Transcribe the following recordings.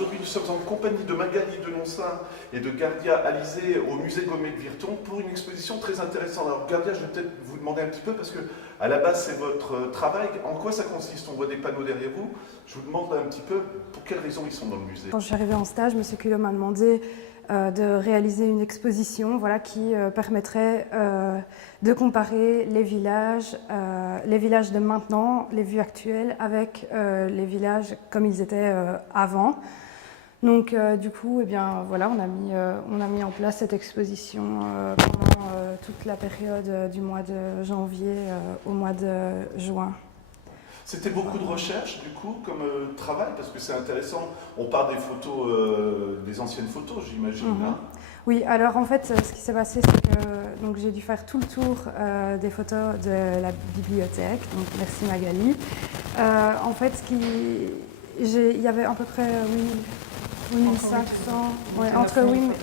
aujourd'hui nous sommes en compagnie de Magali Denoncin et de Gardia Alizé au musée Gommet de Virton pour une exposition très intéressante. Alors Gardia, je vais peut-être vous demander un petit peu parce que à la base c'est votre travail. En quoi ça consiste? On voit des panneaux derrière vous. Je vous demande un petit peu pour quelles raisons ils sont dans le musée. Quand je suis arrivée en stage, M. Culot m'a demandé de réaliser une exposition qui permettrait de comparer les villages de maintenant, les vues actuelles, avec les villages comme ils étaient avant. Donc du coup, on a mis en place cette exposition pendant toute la période du mois de janvier au mois de juin. C'était beaucoup de recherche, du coup, comme travail, parce que c'est intéressant. On part des photos, des anciennes photos, j'imagine. Hein. Oui, alors en fait, ce qui s'est passé, c'est que j'ai dû faire tout le tour des photos de la bibliothèque. Donc, merci Magali. En fait, il y avait à peu près 8500,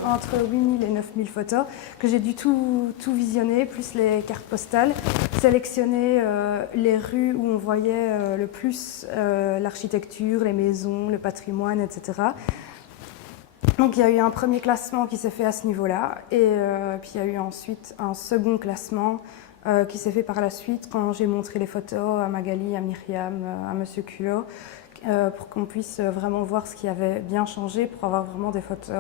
entre 8000 et 9000 photos que j'ai dû tout visionner, plus les cartes postales, sélectionner les rues où on voyait le plus l'architecture, les maisons, le patrimoine, etc. Donc il y a eu un premier classement qui s'est fait à ce niveau-là, et puis il y a eu ensuite un second classement qui s'est fait par la suite quand j'ai montré les photos à Magali, à Myriam, à Monsieur Culot, pour qu'on puisse vraiment voir ce qui avait bien changé, pour avoir vraiment des photos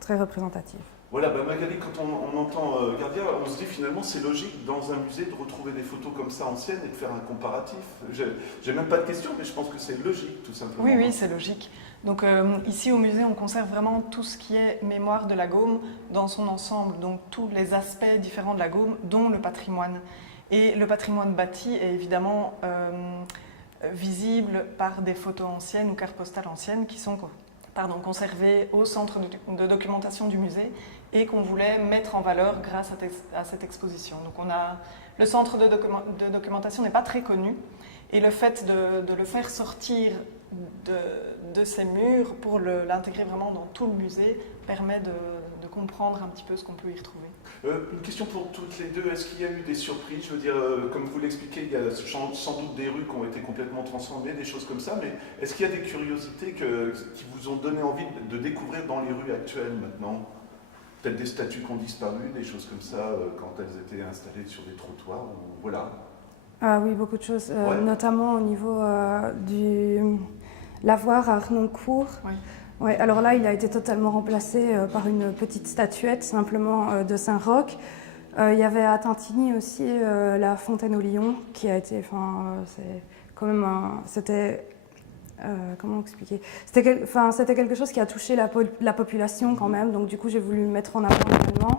très représentatives. Voilà, Magali, quand on entend Gardia, on se dit finalement c'est logique dans un musée de retrouver des photos comme ça anciennes et de faire un comparatif. J'ai même pas de question, mais je pense que c'est logique tout simplement. Oui, c'est logique. Donc ici au musée, on conserve vraiment tout ce qui est mémoire de la Gaume dans son ensemble, donc tous les aspects différents de la Gaume, dont le patrimoine. Et le patrimoine bâti est évidemment visible par des photos anciennes ou cartes postales anciennes qui sont conservées au centre de documentation du musée et qu'on voulait mettre en valeur grâce à cette exposition. Donc le centre de documentation n'est pas très connu et le fait de le faire sortir de ces murs pour l'intégrer vraiment dans tout le musée permet de comprendre un petit peu ce qu'on peut y retrouver. Une question pour toutes les deux, est-ce qu'il y a eu des surprises? Je veux dire, comme vous l'expliquez, il y a sans doute des rues qui ont été complètement transformées, des choses comme ça, mais est-ce qu'il y a des curiosités qui vous ont donné envie de découvrir dans les rues actuelles maintenant? Peut-être des statues qui ont disparu, des choses comme ça, quand elles étaient installées sur des trottoirs, ou voilà. Ah oui, beaucoup de choses, notamment au niveau du lavoir à Arnoncourt. Oui. Ouais, alors là, il a été totalement remplacé par une petite statuette, simplement de Saint-Roch. Il y avait à Tintigny aussi la Fontaine au Lion, qui a été, c'est quand même c'était, comment expliquer? C'était quelque chose qui a touché la population quand même, donc du coup, j'ai voulu le mettre en avant également.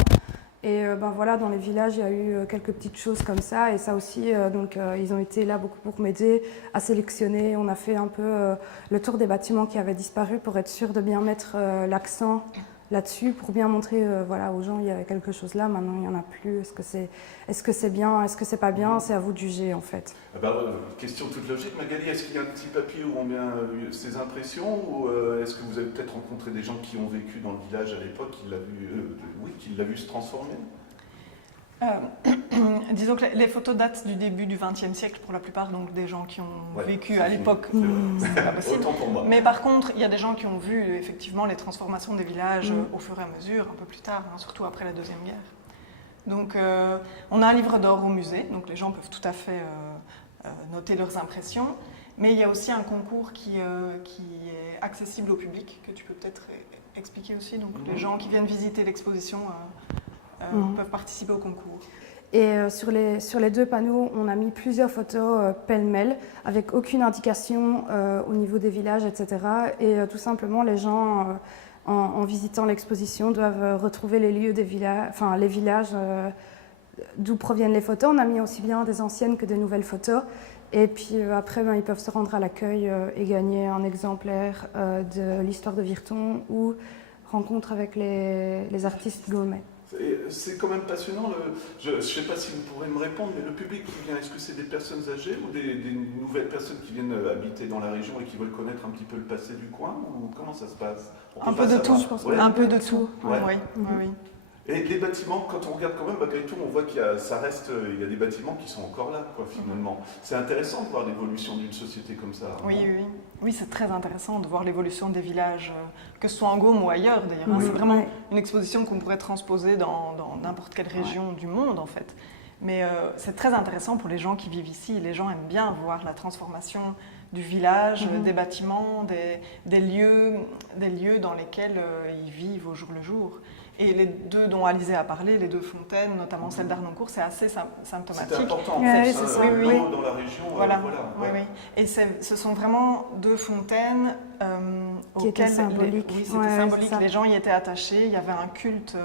Et dans les villages, il y a eu quelques petites choses comme ça. Et ça aussi, ils ont été là beaucoup pour m'aider à sélectionner. On a fait un peu le tour des bâtiments qui avaient disparu pour être sûr de bien mettre l'accent là-dessus, pour bien montrer aux gens il y avait quelque chose là, maintenant il n'y en a plus. Est-ce que c'est bien, est-ce que c'est pas bien? C'est à vous de juger en fait. Question toute logique, Magali, est-ce qu'il y a un petit papier où on met ses impressions ou est-ce que vous avez peut-être rencontré des gens qui ont vécu dans le village à l'époque, qui l'a vu se transformer? Disons que les photos datent du début du XXe siècle pour la plupart, donc des gens qui ont vécu à l'époque, c'est pas possible. Autant pour moi. Mais par contre, il y a des gens qui ont vu effectivement les transformations des villages au fur et à mesure, un peu plus tard, surtout après la Deuxième Guerre. Donc on a un livre d'or au musée, donc les gens peuvent tout à fait noter leurs impressions, mais il y a aussi un concours qui est accessible au public, que tu peux peut-être expliquer aussi. Donc les gens qui viennent visiter l'exposition peuvent participer au concours. Et sur les deux panneaux, on a mis plusieurs photos pêle-mêle, avec aucune indication au niveau des villages, etc. Et tout simplement, les gens, en visitant l'exposition, doivent retrouver les lieux des villages, les villages d'où proviennent les photos. On a mis aussi bien des anciennes que des nouvelles photos. Et puis après, ils peuvent se rendre à l'accueil et gagner un exemplaire de l'histoire de Virton ou rencontre avec les artistes Gaumet. C'est quand même passionnant. Je ne sais pas si vous pourrez me répondre, mais le public qui vient, est-ce que c'est des personnes âgées ou des nouvelles personnes qui viennent habiter dans la région et qui veulent connaître un petit peu le passé du coin, ou comment ça se passe? Un peu de tout, je pense. Un peu de tout, oui. Et les bâtiments, quand on regarde quand même, malgré tout, on voit qu'il y a, ça reste, il y a des bâtiments qui sont encore là, quoi, finalement. C'est intéressant de voir l'évolution d'une société comme ça. Oui, oui, oui, c'est très intéressant de voir l'évolution des villages, que ce soit en Gaume ou ailleurs d'ailleurs. Oui. C'est vraiment Ouais. une exposition qu'on pourrait transposer dans n'importe quelle région du monde en fait. Mais c'est très intéressant pour les gens qui vivent ici. Les gens aiment bien voir la transformation du village, des bâtiments, des lieux dans lesquels ils vivent au jour le jour. Et les deux dont Alizé a parlé, les deux fontaines, notamment celle d'Arnoncourt, c'est assez symptomatique. C'était important, en Ouais, fait, c'est ça, ça. l'eau Oui, dans la région, Voilà, voilà. oui, Ouais. oui. Et ce sont vraiment deux fontaines Qui étaient auxquelles symboliques. oui, c'était Ouais, ouais, symbolique. c'est ça. Les gens y étaient attachés. Il y avait un culte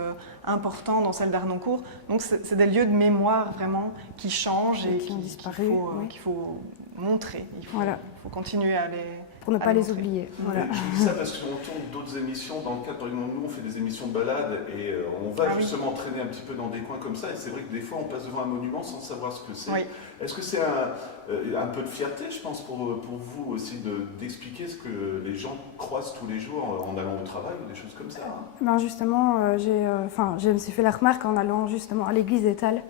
important dans celle d'Arnoncourt. Donc c'est des lieux de mémoire vraiment qui changent Et et qui ont disparu, oui. qu'il faut montrer. Il faut, Voilà. faut continuer à les Pour ne à pas les montrer. oublier. Voilà. Mais je dis ça parce qu'on tourne d'autres émissions dans le cadre, nous on fait des émissions de balade et on va Ah oui. justement traîner un petit peu dans des coins comme ça et c'est vrai que des fois on passe devant un monument sans savoir ce que c'est. Oui. Est-ce que c'est un peu de fierté, je pense, pour vous aussi d'expliquer ce que les gens croisent tous les jours en allant au travail ou des choses comme ça, hein? Ben justement, je me suis fait la remarque en allant justement à l'église d'Étal,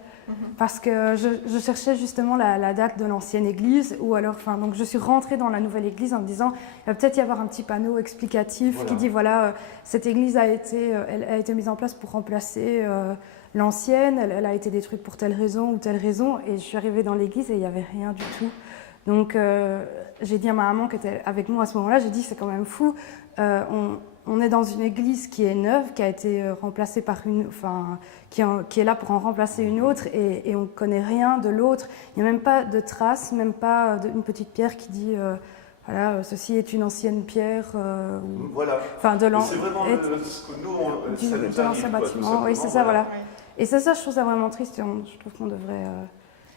parce que je cherchais justement la date de l'ancienne église, ou alors, donc je suis rentrée dans la nouvelle église en me disant, il va peut-être y avoir un petit panneau explicatif Voilà. qui dit, voilà, cette église elle a été mise en place pour remplacer l'ancienne, elle a été détruite pour telle raison ou telle raison, et je suis arrivée dans l'église et il n'y avait rien du tout. Donc j'ai dit à ma maman qui était avec moi à ce moment-là, j'ai dit, c'est quand même fou, on est dans une église qui est neuve, qui a été remplacée par qui est là pour en remplacer une autre, et on ne connaît rien de l'autre. Il n'y a même pas de trace, même pas une petite pierre qui dit voilà, ceci est une ancienne pierre. Voilà. Enfin, de Et c'est vraiment ce que nous, ça nous de l'ancien arrive, quoi, bâtiment. tout Oui, c'est simplement, ça, voilà. Oui. Et ça, je trouve ça vraiment triste. Et je trouve qu'on devrait,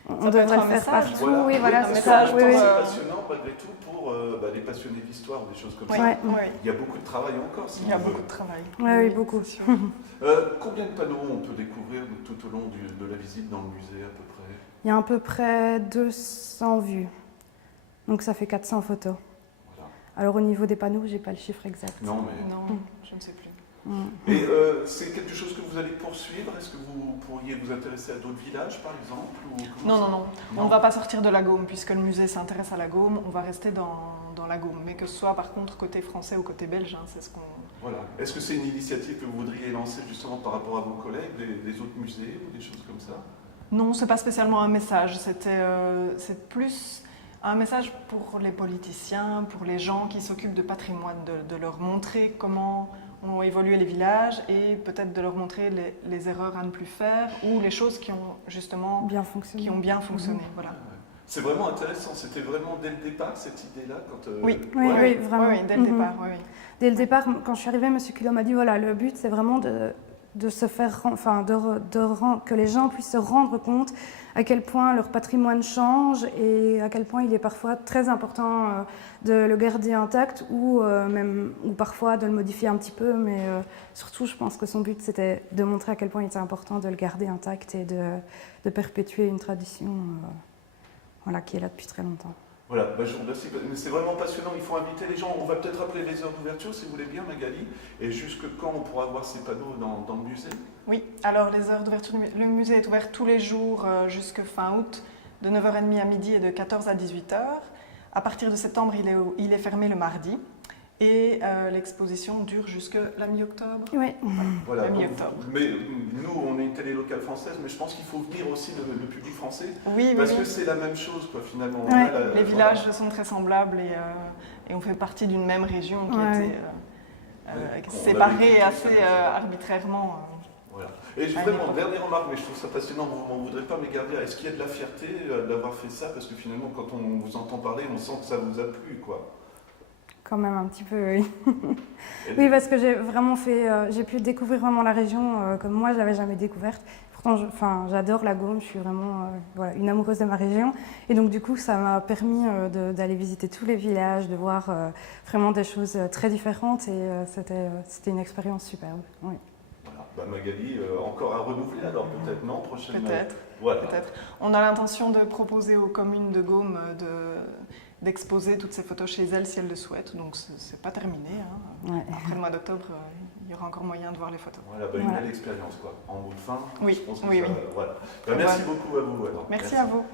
on Ça peut devrait être le un faire message. partout. Voilà. Oui, Oui, voilà, parce c'est que ça. message Oui, pour, oui. c'est passionnant malgré tout pour les passionnés d'histoire, des choses comme Oui, ça. Ouais. oui. Il y a beaucoup de travail encore. Si Il y a on veut. beaucoup de travail. Oui, beaucoup. c'est sûr. Combien de panneaux on peut découvrir tout au long de la visite dans le musée à peu près? Il y a à peu près 200 vues. Donc ça fait 400 photos. Voilà. Alors au niveau des panneaux, j'ai pas le chiffre exact. Non, mais... Non, je ne sais plus. Et c'est quelque chose que vous allez poursuivre? Est-ce que vous pourriez vous intéresser à d'autres villages, par exemple, ou comment Non, ça- non, non. On ne va pas sortir de la Gaume, puisque le musée s'intéresse à la Gaume. On va rester dans la Gaume. Mais que ce soit par contre côté français ou côté belge, hein, c'est ce qu'on... Voilà. Est-ce que c'est une initiative que vous voudriez lancer justement par rapport à vos collègues des autres musées ou des choses comme ça? Non, c'est pas spécialement un message. C'est plus un message pour les politiciens, pour les gens qui s'occupent de patrimoine, de leur montrer comment ont évolué les villages et peut-être de leur montrer les erreurs à ne plus faire ou les choses qui ont justement Bien fonctionné. qui ont bien fonctionné. Voilà. C'est vraiment intéressant. C'était vraiment dès le départ cette idée-là quand, Oui. Oui, ouais. oui, vraiment. Oui, dès le départ. Oui, oui. Dès le départ, quand je suis arrivée, M. Culot m'a dit voilà, le but c'est vraiment de se faire, que les gens puissent se rendre compte à quel point leur patrimoine change et à quel point il est parfois très important de le garder intact ou parfois de le modifier un petit peu, mais surtout je pense que son but c'était de montrer à quel point il était important de le garder intact et de perpétuer une tradition qui est là depuis très longtemps. Voilà, bah, je vous remercie. Mais c'est vraiment passionnant. Il faut inviter les gens. On va peut-être rappeler les heures d'ouverture, si vous voulez bien, Magali. Et jusque quand on pourra voir ces panneaux dans le musée? Oui, alors les heures d'ouverture, le musée est ouvert tous les jours jusque fin août, de 9h30 à midi et de 14 à 18h. À partir de septembre, il est fermé le mardi. Et l'exposition dure jusque la mi-octobre. Oui. Voilà. La Donc, mi-octobre. mais nous, on est une télé locale française, mais je pense qu'il faut venir aussi le public français. Oui, Parce oui, que oui. c'est la même chose, quoi, finalement. Ouais. On a Les villages sont très semblables et on fait partie d'une même région qui a Ouais. été Ouais. séparée On a assez vécu tout ça. arbitrairement. Voilà. Et À vraiment, l'époque. dernière remarque, mais je trouve ça passionnant, vous m'en voudrez pas, mais Gardia, est-ce qu'il y a de la fierté d'avoir fait ça? Parce que finalement, quand on vous entend parler, on sent que ça vous a plu, quoi. Quand même un petit peu, oui. Et- Oui, parce que j'ai vraiment j'ai pu découvrir vraiment la région comme moi je l'avais jamais découverte. Pourtant, j'adore la Gaume, je suis vraiment une amoureuse de ma région. Et donc du coup, ça m'a permis d'aller visiter tous les villages, de voir vraiment des choses très différentes et c'était une expérience superbe. Oui. Voilà. Bah, Magali, encore à renouveler alors peut-être, non? Prochainement. Peut-être. Voilà. Peut-être. On a l'intention de proposer aux communes de Gaume d'exposer toutes ces photos chez elles si elles le souhaitent. Donc c'est pas terminé. Hein. Ouais. Après le mois d'octobre, il y aura encore moyen de voir les photos. Voilà, une Voilà. belle expérience, quoi. En bout de fin, Oui, je pense que oui, ça, oui. voilà. Merci beaucoup à vous. Alors. Merci à vous.